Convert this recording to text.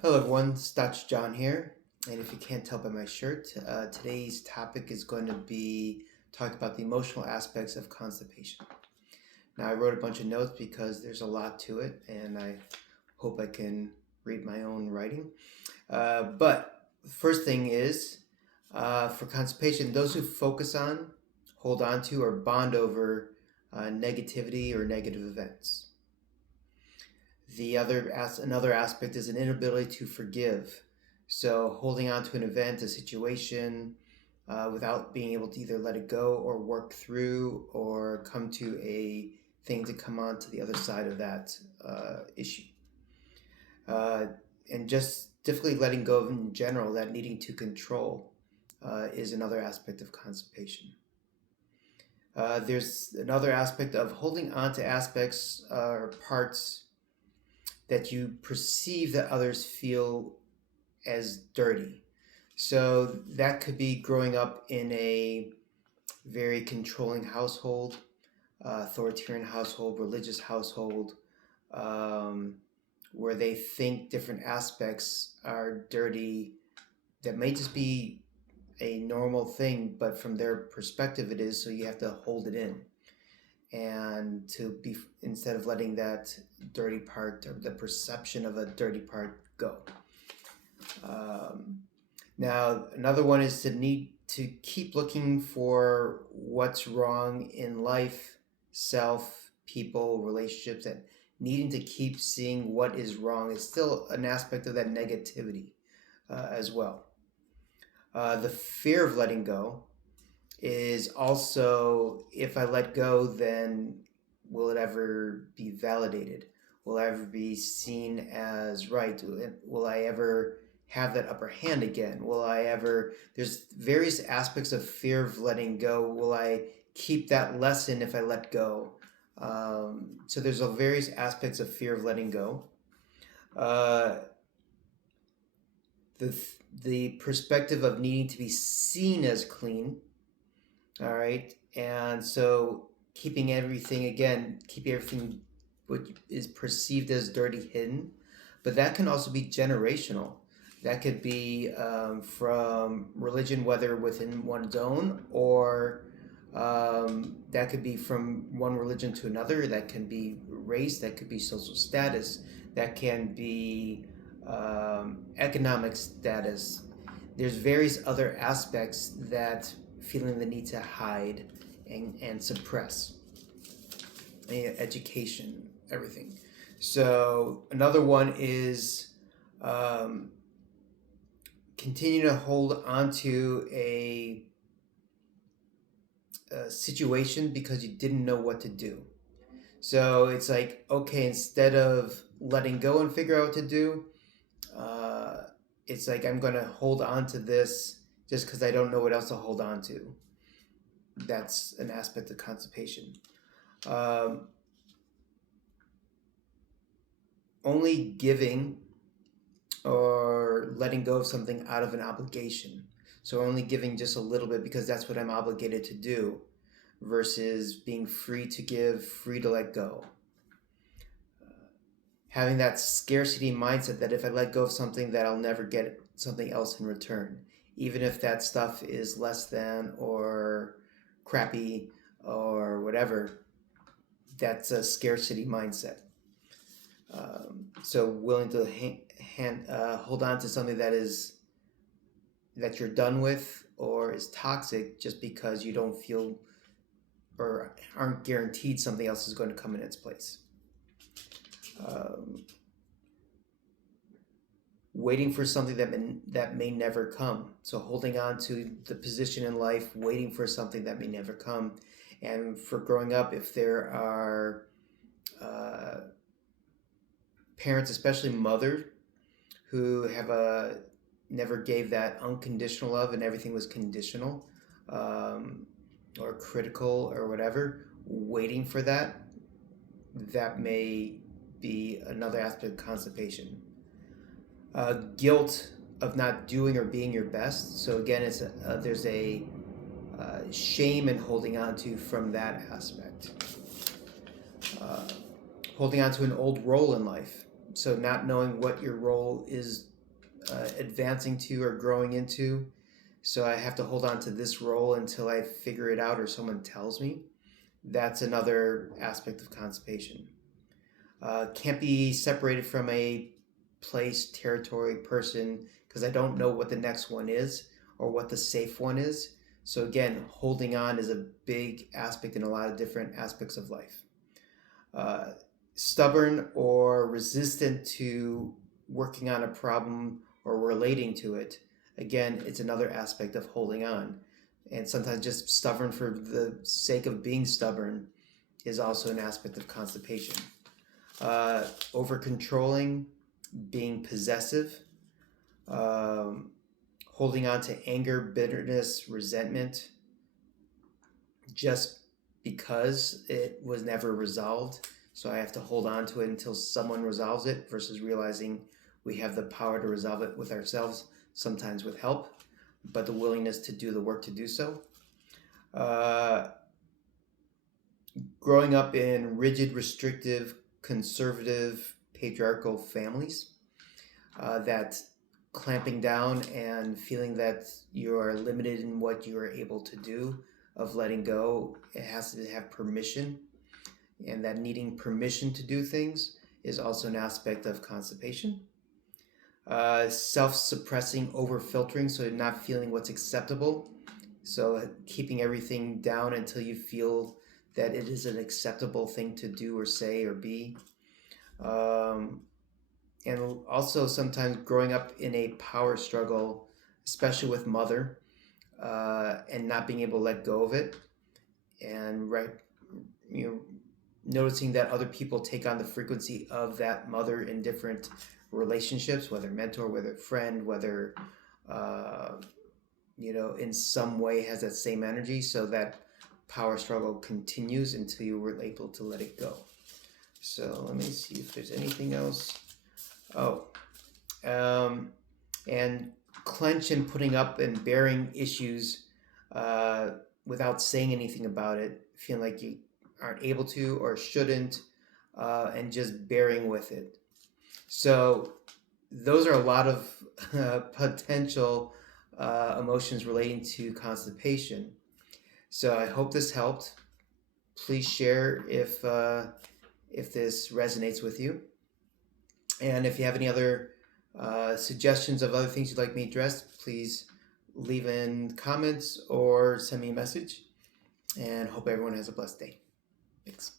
Hello everyone, it's Dr. John here, and if you can't tell by my shirt, today's topic is going to be talking about the emotional aspects of constipation. Now I wrote a bunch of notes because there's a lot to it, and I hope I can read my own writing. But the first thing is, for constipation, those who focus on, hold on to, or bond over negativity or negative events. Another aspect is an inability to forgive. So holding on to an event, a situation, without being able to either let it go or work through or come to a thing to come on to the other side of that issue. And just difficulty letting go of in general, that needing to control is another aspect of constipation. There's another aspect of holding on to aspects or parts that you perceive that others feel as dirty. So that could be growing up in a very controlling household, authoritarian household, religious household, where they think different aspects are dirty that may just be a normal thing, but from their perspective it is, so you have to hold it in. And to be, instead of letting that dirty part or the perception of a dirty part go. Now, another one is to need to keep looking for what's wrong in life, self, people, relationships, and needing to keep seeing what is wrong is still an aspect of that negativity as well. The fear of letting go is also, if I let go, then will it ever be validated? Will I ever be seen as right? Will I ever have that upper hand again? Will I ever, there's various aspects of fear of letting go. Will I keep that lesson if I let go? So there's various aspects of fear of letting go. The perspective of needing to be seen as clean. All right. And so keeping everything what is perceived as dirty hidden, but that can also be generational. That could be from religion, whether within one's own, or that could be from one religion to another. That can be race, that could be social status, that can be economic status. There's various other aspects that feeling the need to hide and suppress. Education, everything. So another one is continue to hold onto a situation because you didn't know what to do. So it's like, okay, instead of letting go and figure out what to do, it's like I'm going to hold on to this just because I don't know what else to hold on to. That's an aspect of constipation. Only giving or letting go of something out of an obligation. So only giving just a little bit because that's what I'm obligated to do, versus being free to give, free to let go. Having that scarcity mindset that if I let go of something, that I'll never get something else in return, even if that stuff is less than or crappy or whatever. That's a scarcity mindset. So willing to hold on to something that you're done with or is toxic just because you don't feel or aren't guaranteed something else is going to come in its place. Waiting for something that may never come. So holding on to the position in life, waiting for something that may never come. And for growing up, if there are parents, especially mothers, who have never gave that unconditional love and everything was conditional or critical or whatever, waiting for that may be another aspect of constipation. Guilt of not doing or being your best. So again, there's a shame in holding on to from that aspect. Holding on to an old role in life. So not knowing what your role is advancing to or growing into. So I have to hold on to this role until I figure it out or someone tells me. That's another aspect of constipation. Can't be separated from a place, territory, person, because I don't know what the next one is or what the safe one is. So again, holding on is a big aspect in a lot of different aspects of life. Uh, Stubborn or resistant to working on a problem or relating to it. Again, it's another aspect of holding on. And sometimes just stubborn for the sake of being stubborn is also an aspect of constipation. Over controlling, being possessive, um, holding on to anger, bitterness, resentment, just because it was never resolved. So I have to hold on to it until someone resolves it versus realizing we have the power to resolve it with ourselves, sometimes with help, but the willingness to do the work to do so. Uh, Growing up in rigid, restrictive, conservative, patriarchal families, that clamping down and feeling that you are limited in what you are able to do, of letting go, it has to have permission, and that needing permission to do things is also an aspect of constipation. Self-suppressing, over-filtering, so not feeling what's acceptable, so keeping everything down until you feel that it is an acceptable thing to do or say or be. Um, and also sometimes growing up in a power struggle, especially with mother, and not being able to let go of it, and you know, noticing that other people take on the frequency of that mother in different relationships, whether mentor, whether friend, whether uh, in some way has that same energy, so that power struggle continues until you were able to let it go. So let me see if there's anything else. Oh, and clench and putting up and bearing issues uh, without saying anything about it, feeling like you aren't able to or shouldn't, and just bearing with it. So those are a lot of potential emotions relating to constipation. So I hope this helped. Please share if this resonates with you. And if you have any other suggestions of other things you'd like me addressed, please leave in comments or send me a message. And hope everyone has a blessed day. Thanks.